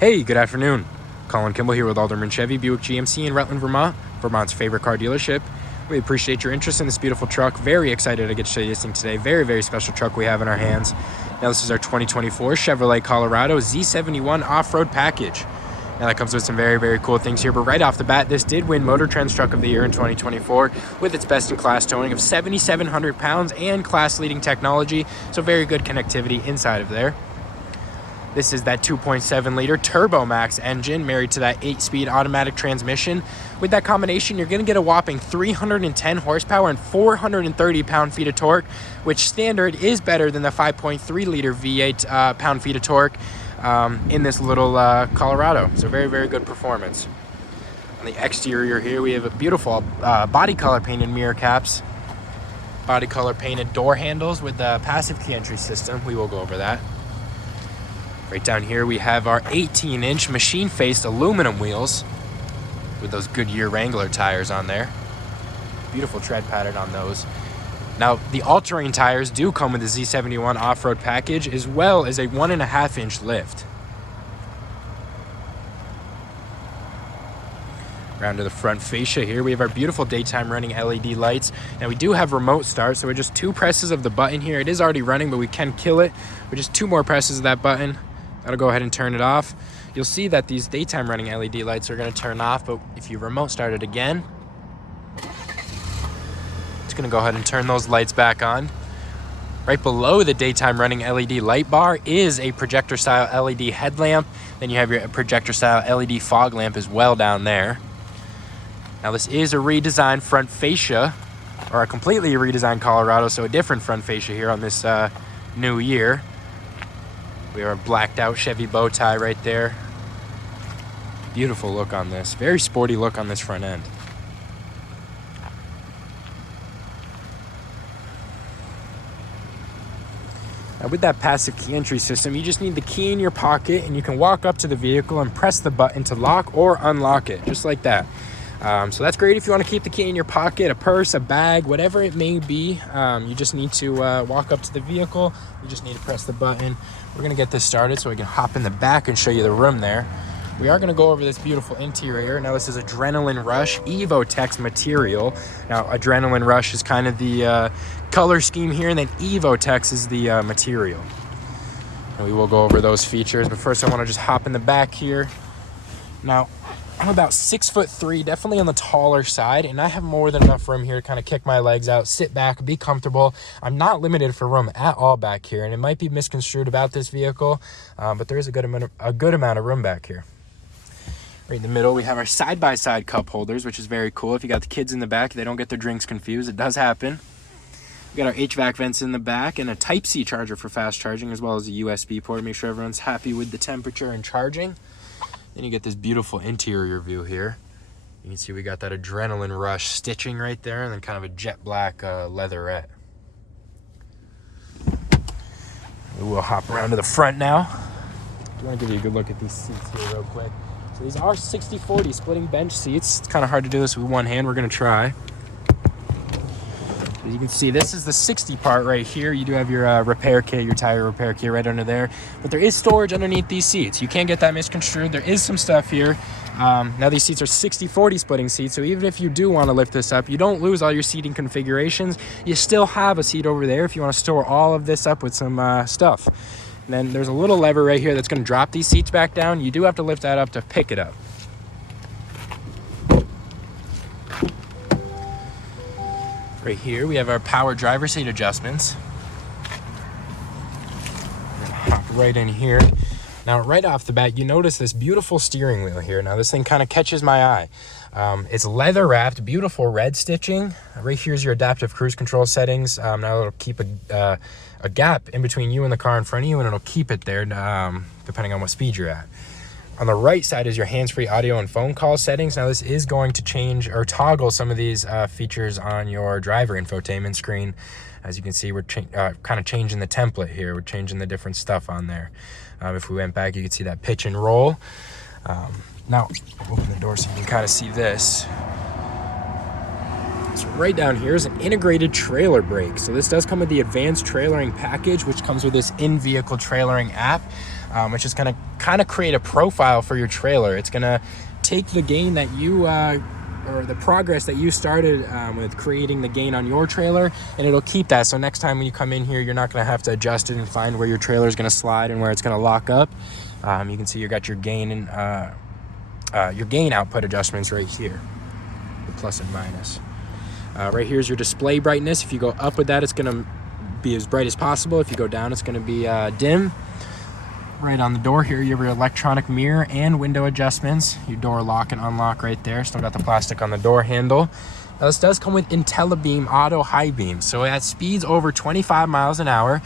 Hey, good afternoon. Colin Kimball here with Alderman Chevy, Buick GMC in Rutland, Vermont, Vermont's favorite car dealership. We appreciate your interest in this beautiful truck. Very excited to get to show you this thing today. Very special truck we have in our hands. Now this is our 2024 Chevrolet Colorado Z71 off-road package. Now that comes with some very cool things here, but right off the bat, this did win Motor Trend's Truck of the Year in 2024 with its best-in-class towing of 7,700 pounds and class-leading technology, so very good connectivity inside of there. This is that 2.7-liter Turbomax engine married to that 8-speed automatic transmission. With that combination, you're going to get a whopping 310 horsepower and 430 pound-feet of torque, which standard is better than the 5.3-liter V8 pound-feet of torque in this little Colorado. So very good performance. On the exterior here, we have a beautiful body color painted mirror caps, body color painted door handles with the passive key entry system. We will go over that. Right down here, we have our 18-inch machine-faced aluminum wheels with those Goodyear Wrangler tires on there. Beautiful tread pattern on those. Now, the all-terrain tires do come with the Z71 off-road package, as well as a 1.5-inch lift. Around to the front fascia here, we have our beautiful daytime running LED lights. Now, we do have remote start, so with just 2 presses of the button here, it is already running, but we can kill it with just 2 more presses of that button. That'll go ahead and turn it off. You'll see that these daytime running LED lights are going to turn off, but if you remote start it again, it's going to go ahead and turn those lights back on. Right below the daytime running LED light bar is a projector style LED headlamp. Then you have your projector style LED fog lamp as well down there. Now this is a redesigned front fascia, or a completely redesigned Colorado, so a different front fascia here on this new year. We have a blacked out Chevy bow tie right there. Beautiful look on this. Very sporty look on this front end. Now with that passive key entry system, you just need the key in your pocket and you can walk up to the vehicle and press the button to lock or unlock it, just like that. So that's great if you want to keep the key in your pocket, a purse, a bag, whatever it may be. You just need to walk up to the vehicle. You just need to press the button. We're going to get this started so we can hop in the back and show you the room there. We are going to go over this beautiful interior. Now this is Adrenaline Rush Evotex material. Now Adrenaline Rush is kind of the color scheme here, and then Evotex is the material. And we will go over those features, but first I want to just hop in the back here. Now, I'm about 6'3", definitely on the taller side, and I have more than enough room here to kind of kick my legs out, sit back, be comfortable. I'm not limited for room at all back here, and it might be misconstrued about this vehicle, but there is a good amount of room back here. Right in the middle, we have our side-by-side cup holders, which is very cool. If you got the kids in the back, they don't get their drinks confused. It does happen. We got our HVAC vents in the back and a Type-C charger for fast charging, as well as a USB port. Make sure everyone's happy with the temperature and charging. Then you get this beautiful interior view here. You can see we got that Adrenaline Rush stitching right there, and then kind of a jet black leatherette. We'll hop around to the front now. I want to give you a good look at these seats here real quick. So these are 60/40 splitting bench seats. It's kind of hard to do this with one hand. We're going to try. As you can see, this is the 60 part right here. You do have your repair kit, your tire repair kit right under there. But there is storage underneath these seats. You can't get that misconstrued. There is some stuff here. Now these seats are 60/40 splitting seats, so even if you do want to lift this up, you don't lose all your seating configurations. You still have a seat over there if you want to store all of this up with some stuff. And then there's a little lever right here that's going to drop these seats back down. You do have to lift that up to pick it up. Right here, we have our power driver seat adjustments. Hop right in here. Now, right off the bat, you notice this beautiful steering wheel here. Now, this thing kind of catches my eye. It's leather wrapped, beautiful red stitching. Right here's your adaptive cruise control settings. Now, it'll keep a gap in between you and the car in front of you, and it'll keep it there depending on what speed you're at. On the right side is your hands-free audio and phone call settings. Now this is going to change or toggle some of these features on your driver infotainment screen. As you can see, we're kind of changing the template here. We're changing the different stuff on there. If we went back, you could see that pitch and roll. Now, I'll open the door so you can kind of see this. So right down here is an integrated trailer brake. So this does come with the advanced trailering package, which comes with this in-vehicle trailering app, which is going to kind of create a profile for your trailer. It's going to take the gain that you or the progress that you started with creating the gain on your trailer, and it'll keep that. So next time when you come in here, you're not going to have to adjust it and find where your trailer is going to slide and where it's going to lock up. You can see you got your gain and your gain output adjustments right here, the plus and minus. Right here is your display brightness. If you go up with that, it's going to be as bright as possible. If you go down, it's going to be dim. Right on the door here, you have your electronic mirror and window adjustments. Your door lock and unlock right there. Still got the plastic on the door handle. Now this does come with IntelliBeam Auto High Beam. So at speeds over 25 miles an hour,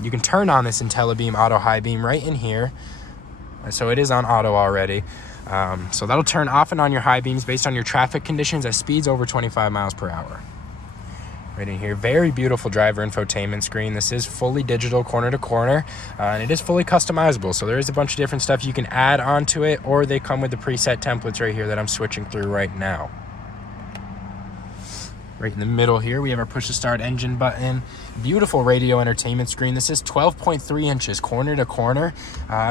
you can turn on this IntelliBeam Auto High Beam right in here. So it is on auto already. So that'll turn off and on your high beams based on your traffic conditions at speeds over 25 miles per hour. Right in here, very beautiful driver infotainment screen. This is fully digital, corner to corner, and it is fully customizable. So there is a bunch of different stuff you can add onto it, or they come with the preset templates right here that I'm switching through right now. Right in the middle here, we have our push to start engine button. Beautiful radio entertainment screen. This is 12.3 inches corner to corner,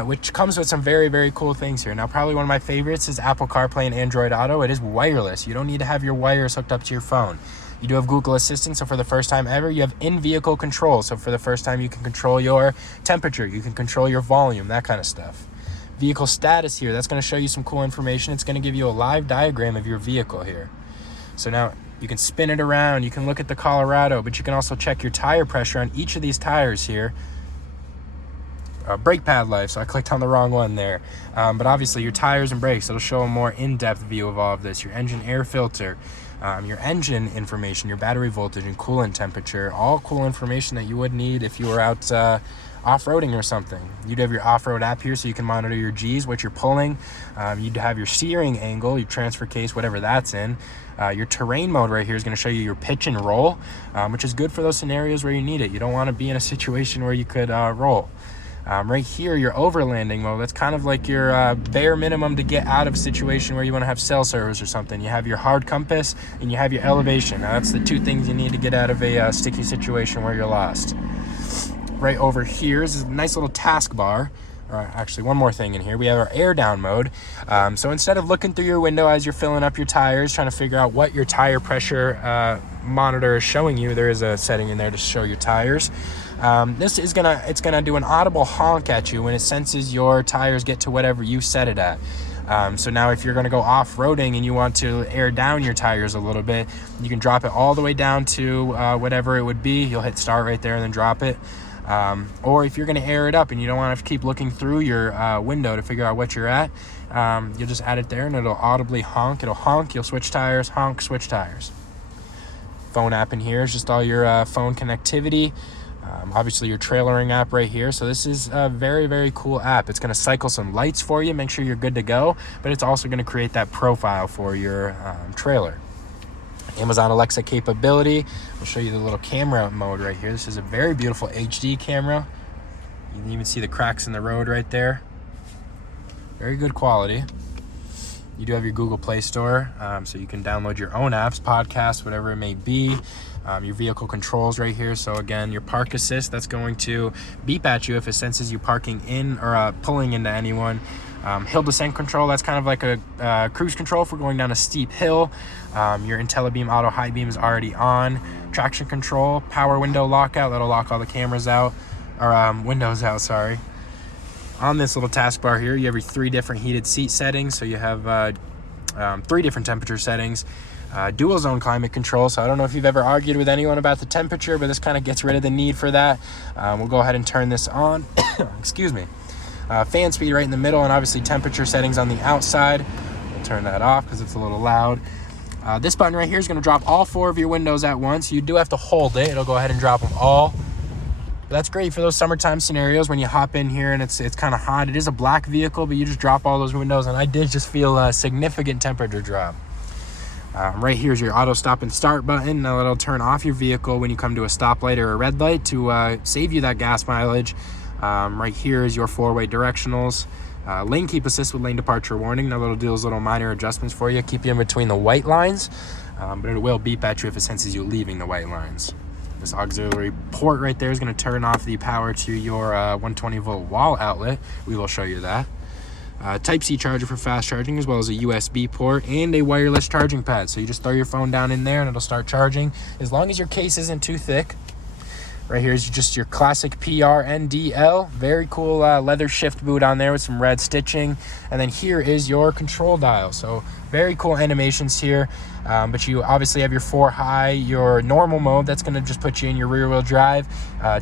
which comes with some very, very cool things here. Now, probably one of my favorites is Apple CarPlay and Android Auto. It is wireless. You don't need to have your wires hooked up to your phone. You do have Google Assistant, so for the first time ever, you have in-vehicle control. So for the first time, you can control your temperature, you can control your volume, that kind of stuff. Vehicle status here, that's going to show you some cool information. It's going to give you a live diagram of your vehicle here. So now you can spin it around, you can look at the Colorado, but you can also check your tire pressure on each of these tires here. Brake pad life, so I clicked on the wrong one there. But obviously your tires and brakes, it'll show a more in-depth view of all of this. Your engine air filter, your engine information, your battery voltage and coolant temperature, all cool information that you would need if you were out off-roading or something. You'd have your off-road app here so you can monitor your G's, what you're pulling. You'd have your steering angle, your transfer case, whatever that's in. Your terrain mode right here is going to show you your pitch and roll, which is good for those scenarios where you need it. You don't want to be in a situation where you could roll. Right here, your overlanding mode, that's kind of like your bare minimum to get out of a situation where you want to have cell service or something. You have your hard compass and you have your elevation. Now, that's the two things you need to get out of a sticky situation where you're lost. Right over here is a nice little taskbar. Actually, one more thing in here. We have our air down mode. So instead of looking through your window as you're filling up your tires, trying to figure out what your tire pressure monitor is showing you, there is a setting in there to show your tires. This is it's gonna do an audible honk at you when it senses your tires get to whatever you set it at. So now if you're gonna go off-roading and you want to air down your tires a little bit, you can drop it all the way down to whatever it would be. You'll hit start right there and then drop it. Or if you're going to air it up and you don't want to keep looking through your window to figure out what you're at, you'll just add it there and it'll audibly honk. It'll honk, you'll switch tires, honk, switch tires. Phone app in here is just all your phone connectivity. Obviously your trailering app right here. So this is a very, very cool app. It's going to cycle some lights for you, make sure you're good to go, but it's also going to create that profile for your trailer. Amazon Alexa capability. I'll show you the little camera mode right here. This is a very beautiful HD camera. You can even see the cracks in the road right there. Very good quality. You do have your Google Play Store, so you can download your own apps, podcasts, whatever it may be. Your vehicle controls right here. So again, your park assist, that's going to beep at you if it senses you parking in or pulling into anyone. Hill descent control, that's kind of like a cruise control for going down a steep hill. Your IntelliBeam Auto High Beam is already on. Traction control, power window lockout, that'll lock all the cameras out, or windows out, sorry. On this little taskbar here, you have your 3 different heated seat settings. So you have 3 different temperature settings. Dual zone climate control. So I don't know if you've ever argued with anyone about the temperature, but this kind of gets rid of the need for that. We'll go ahead and turn this on. Excuse me. Fan speed right in the middle, and obviously temperature settings on the outside. We'll turn that off because it's a little loud. This button right here is going to drop all 4 of your windows at once. You do have to hold it. It'll go ahead and drop them all. But that's great for those summertime scenarios when you hop in here and it's kind of hot. It is a black vehicle, but you just drop all those windows, and I did just feel a significant temperature drop. Right here is your auto stop and start button. Now it'll turn off your vehicle when you come to a stoplight or a red light to save you that gas mileage. Right here is your 4-way directionals. Lane keep assist with lane departure warning. Now it'll do those little minor adjustments for you, keep you in between the white lines, but it will beep at you if it senses you leaving the white lines. This auxiliary port right there is going to turn off the power to your 120-volt wall outlet. We will show you that. Type-C charger for fast charging, as well as a USB port and a wireless charging pad. So you just throw your phone down in there and it'll start charging, as long as your case isn't too thick. Right here is just your classic PRNDL. Very cool leather shift boot on there with some red stitching. And then here is your control dial. So very cool animations here. But you obviously have your 4-high, your normal mode. That's going to just put you in your rear-wheel drive,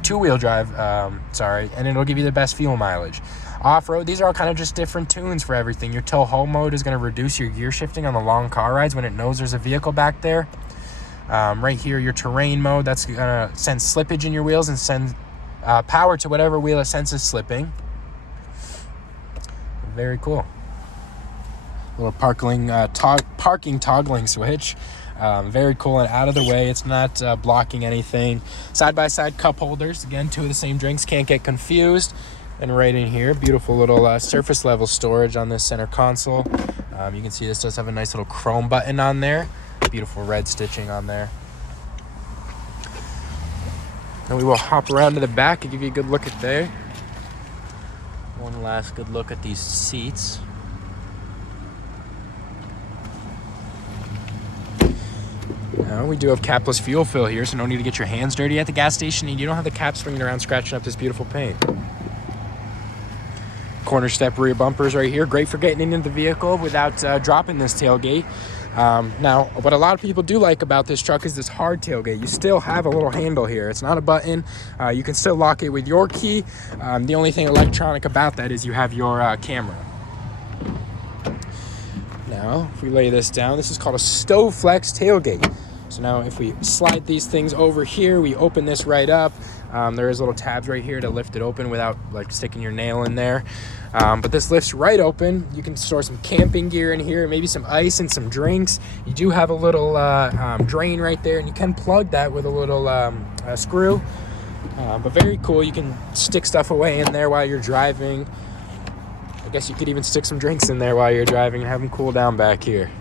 two-wheel drive, and it'll give you the best fuel mileage. Off-road, these are all kind of just different tunes for everything. Your tow-haul mode is going to reduce your gear shifting on the long car rides when it knows there's a vehicle back there. Right here, your terrain mode, that's going to send slippage in your wheels and send power to whatever wheel it senses slipping. Very cool. Little parking toggling switch. Very cool and out of the way. It's not blocking anything. Side-by-side cup holders. Again, two of the same drinks, can't get confused. And right in here, beautiful little surface level storage on this center console. You can see this does have a nice little chrome button on there. Beautiful red stitching on there. And we will hop around to the back and give you a good look at there. One last good look at these seats. Now, we do have capless fuel fill here, so no need to get your hands dirty at the gas station, and you don't have the cap swinging around scratching up this beautiful paint. Corner step rear bumpers right here, great for getting into the vehicle without dropping this tailgate. Now, what a lot of people do like about this truck is this hard tailgate. You still have a little handle here. It's not a button. You can still lock it with your key. The only thing electronic about that is you have your camera. Now, if we lay this down, this is called a stove flex tailgate. So now if we slide these things over here, we open this right up. There is little tabs right here to lift it open without like sticking your nail in there. But this lifts right open. You can store some camping gear in here, maybe some ice and some drinks. You do have a little drain right there, and you can plug that with a little screw. But very cool. You can stick stuff away in there while you're driving. I guess you could even stick some drinks in there while you're driving and have them cool down back here.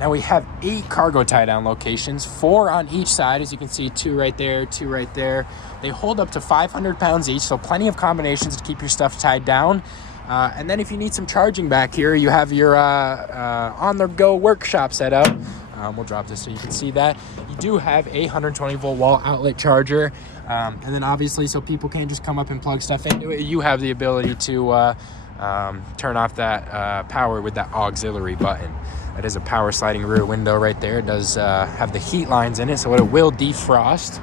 Now we have 8 cargo tie-down locations, 4 on each side. As you can see, 2 right there, 2 right there. They hold up to 500 pounds each, so plenty of combinations to keep your stuff tied down. And then if you need some charging back here, you have your on-the-go workshop set up. We'll drop this so you can see that. You do have a 120-volt wall outlet charger. And then obviously, so people can't just come up and plug stuff into it, you have the ability to turn off that power with that auxiliary button. That is a power sliding rear window right there. It does have the heat lines in it, so it will defrost.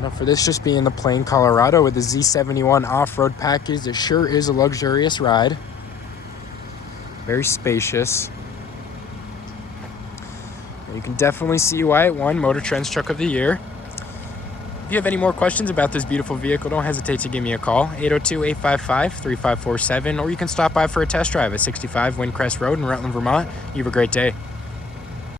Now for this just being the plain Colorado with the Z71 off-road package, it sure is a luxurious ride. Very spacious. And you can definitely see why it won Motor Trend's Truck of the Year. If you have any more questions about this beautiful vehicle, don't hesitate to give me a call, 802-855-3547, or you can stop by for a test drive at 65 Windcrest Road in Rutland, Vermont. You have a great day.